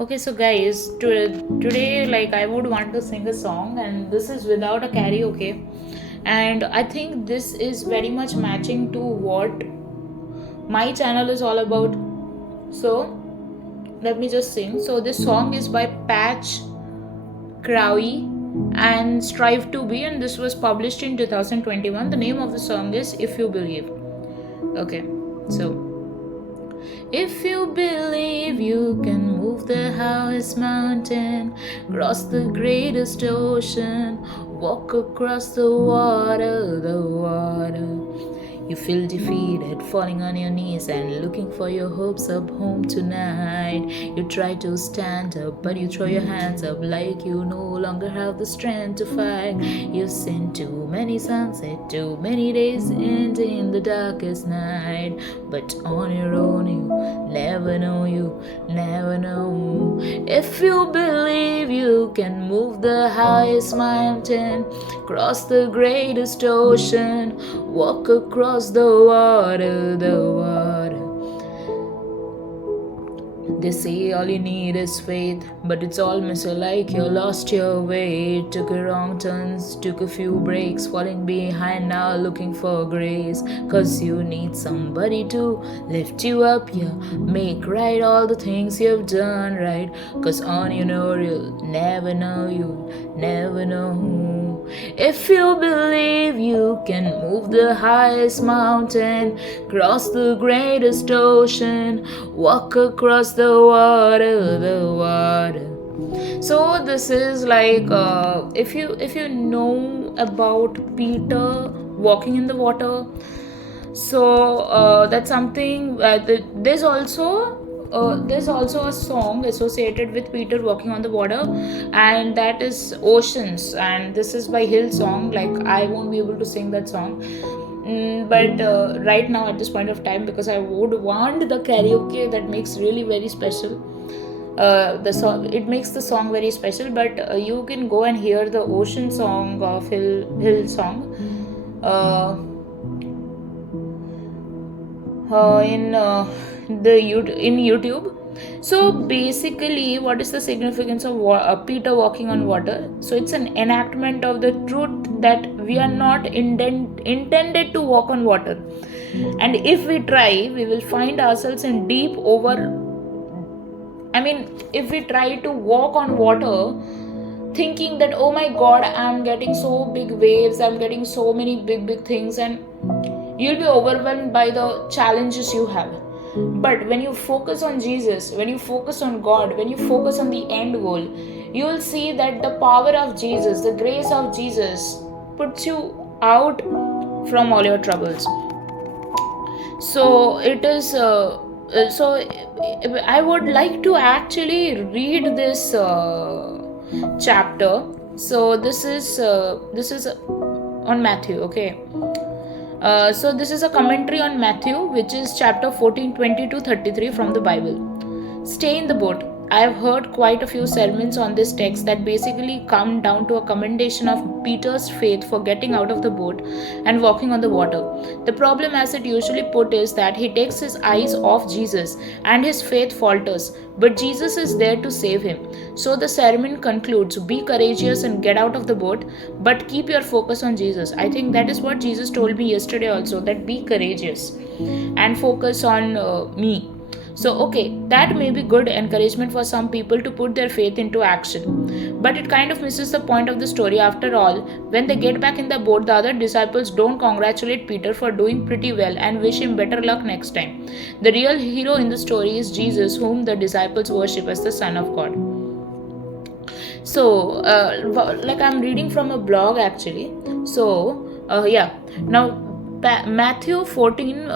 Okay, so guys, today like I would want to sing a song, and this is without a karaoke, and I think this is very much matching to what my channel is all about. So let me just sing. So this song is by Patch Crowley and Strive to Be, and this was published in 2021. The name of the song is If You Believe. Okay, so if you believe you can move the highest mountain, cross the greatest ocean, walk across the water. You feel defeated, falling on your knees and looking for your hopes up home tonight. You try to stand up, but you throw your hands up like you no longer have the strength to fight. You've seen too many sunsets, too many days end in the darkest night. But on your own, you never know. If you believe you can move the highest mountain, cross the greatest ocean, walk across the water. They say all you need is faith, but it's all missing like you lost your way. Took a wrong turns, took a few breaks, falling behind now looking for grace. Cause you need somebody to lift you up, yeah. Make right all the things you've done right. Cause on you'll never know. If you believe you can move the highest mountain, cross the greatest ocean, walk across the water. So this is like if you know about Peter walking in the water, so that's something. There's also a song associated with Peter walking on the water, and that is Oceans, and this is by Hillsong. Like I won't be able to sing that song, but right now at this point of time, because I would want the karaoke that makes really very special. The song, it makes the song very special, but you can go and hear the Ocean song of Hillsong. In YouTube. So basically, what is the significance of Peter walking on water? So it's an enactment of the truth that we are not intended to walk on water, and if we try, we will find ourselves in deep over. If we try to walk on water, thinking that oh my God, I'm getting so big waves, I'm getting so many big things, and you'll be overwhelmed by the challenges you have. But when you focus on Jesus, when you focus on God, when you focus on the end goal, you will see that the power of Jesus, the grace of Jesus puts you out from all your troubles. So it is so I would like to actually read this chapter. So this is on Matthew. Okay. So this is a commentary on Matthew, which is chapter 14, 20 to 33 from the Bible. Stay in the boat. I have heard quite a few sermons on this text that basically come down to a commendation of Peter's faith for getting out of the boat and walking on the water. The problem, as it usually put, is that he takes his eyes off Jesus and his faith falters, but Jesus is there to save him. So the sermon concludes, be courageous and get out of the boat, but keep your focus on Jesus. I think that is what Jesus told me yesterday also, that be courageous and focus on me. So, okay, that may be good encouragement for some people to put their faith into action. But it kind of misses the point of the story. After all, when they get back in the boat, the other disciples don't congratulate Peter for doing pretty well and wish him better luck next time. The real hero in the story is Jesus, whom the disciples worship as the Son of God. So, like I'm reading from a blog actually. So, now Matthew 14,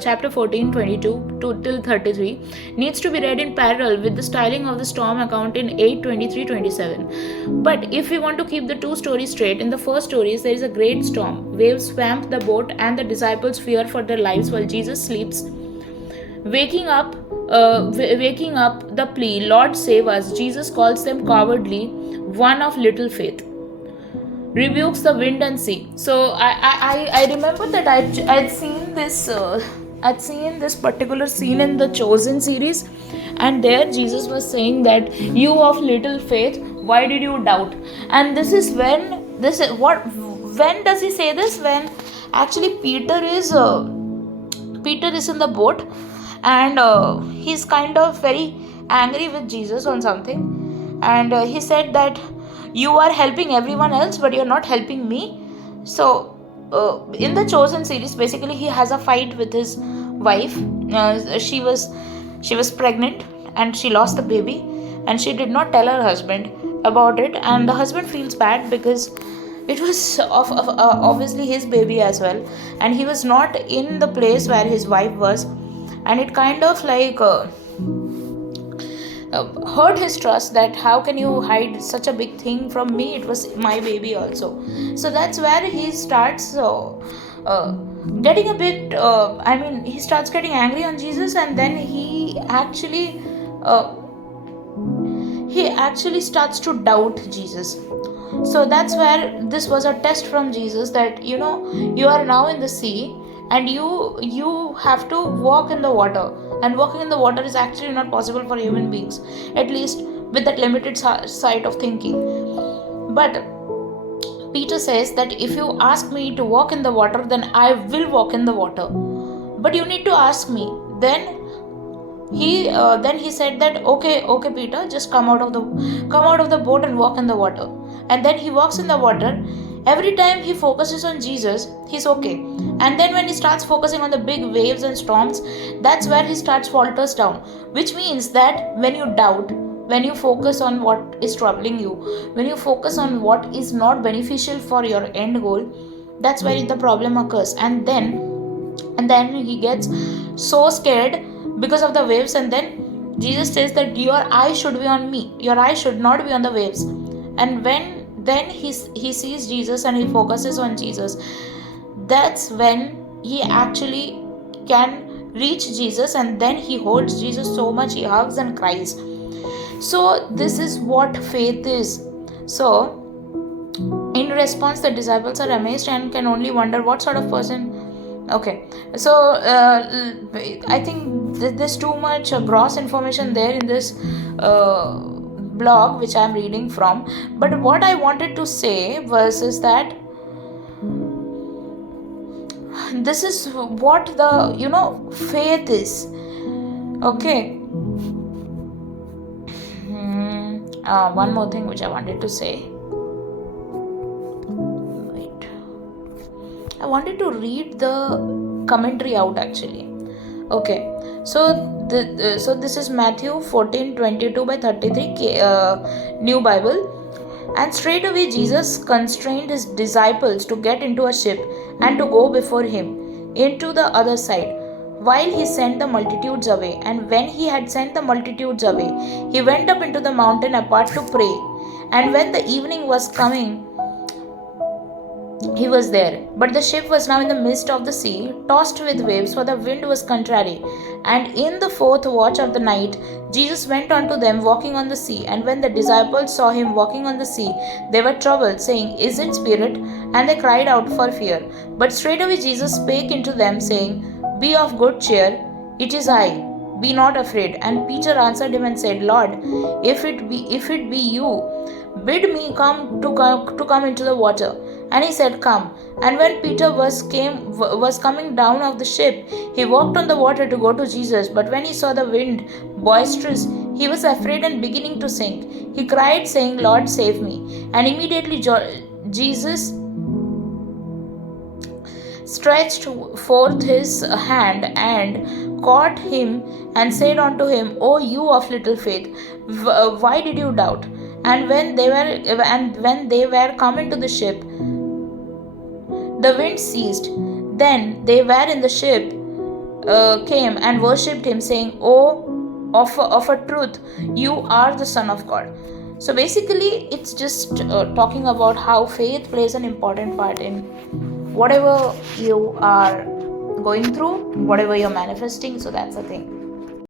chapter 14, 22 till 33 needs to be read in parallel with the styling of the storm account in 8, 23, 27. But if we want to keep the two stories straight, in the first stories there is a great storm. Waves swamp the boat and the disciples fear for their lives while Jesus sleeps. Waking up the plea, Lord save us, Jesus calls them cowardly, one of little faith. Rebukes the wind and sea. So I remember that I'd seen this I'd seen this particular scene in the Chosen series, and there Jesus was saying that you of little faith, why did you doubt? And this is when this is what when does he say this? When actually Peter is in the boat, and he's kind of very angry with Jesus on something, and he said that you are helping everyone else, but you're not helping me. So in the Chosen series, basically he has a fight with his wife. She was pregnant and she lost the baby, and she did not tell her husband about it, and the husband feels bad because it was obviously his baby as well, and he was not in the place where his wife was, and it kind of like hurt his trust, that how can you hide such a big thing from me, it was my baby also. So that's where he starts getting a bit he starts getting angry on Jesus, and then uh, he actually starts to doubt Jesus. So that's where this was a test from Jesus, that you are now in the sea, and you have to walk in the water, and walking in the water is actually not possible for human beings, at least with that limited sight of thinking. But Peter says that if you ask me to walk in the water, then I will walk in the water, but you need to ask me. Then he said that okay Peter, just come out of the boat and walk in the water. And then he walks in the water. Every time he focuses on Jesus, he's okay. And then when he starts focusing on the big waves and storms, that's where he starts falters down, which means that when you doubt, when you focus on what is troubling you, when you focus on what is not beneficial for your end goal, that's where the problem occurs. And then he gets so scared because of the waves, and then Jesus says that your eye should be on me, your eye should not be on the waves. And when then he sees Jesus and he focuses on Jesus, that's when he actually can reach Jesus, and then he holds Jesus so much, he hugs and cries. So this is what faith is. So in response, the disciples are amazed and can only wonder what sort of person. Okay, so I think there's too much gross information there in this blog which I'm reading from. But what I wanted to say is that this is what the faith is. Okay. One more thing which I wanted to say. I wanted to read the commentary out actually. Okay, so this is Matthew 14:22 by 33 New Bible. And straightway Jesus constrained his disciples to get into a ship and to go before him into the other side, while he sent the multitudes away. And when he had sent the multitudes away, he went up into the mountain apart to pray. And when the evening was coming, he was there. But the ship was now in the midst of the sea, tossed with waves, for the wind was contrary. And in the fourth watch of the night, Jesus went unto them walking on the sea. And when the disciples saw him walking on the sea, they were troubled, saying, Is it spirit? And they cried out for fear. But straightway Jesus spake unto them, saying, Be of good cheer, it is I, be not afraid. And Peter answered him and said, Lord, if it be you, bid me come into the water. And he said, Come. And when Peter was coming down of the ship, he walked on the water to go to Jesus. But when he saw the wind boisterous, he was afraid and beginning to sink. He cried, saying, Lord, save me. And immediately Jesus stretched forth his hand and caught him and said unto him, O you of little faith, why did you doubt? And when they were come into the ship, the wind ceased. Then they were in the ship came and worshipped him, saying, O of a truth, you are the Son of God. So basically, it's just talking about how faith plays an important part in whatever you are going through, whatever you're manifesting. So that's the thing.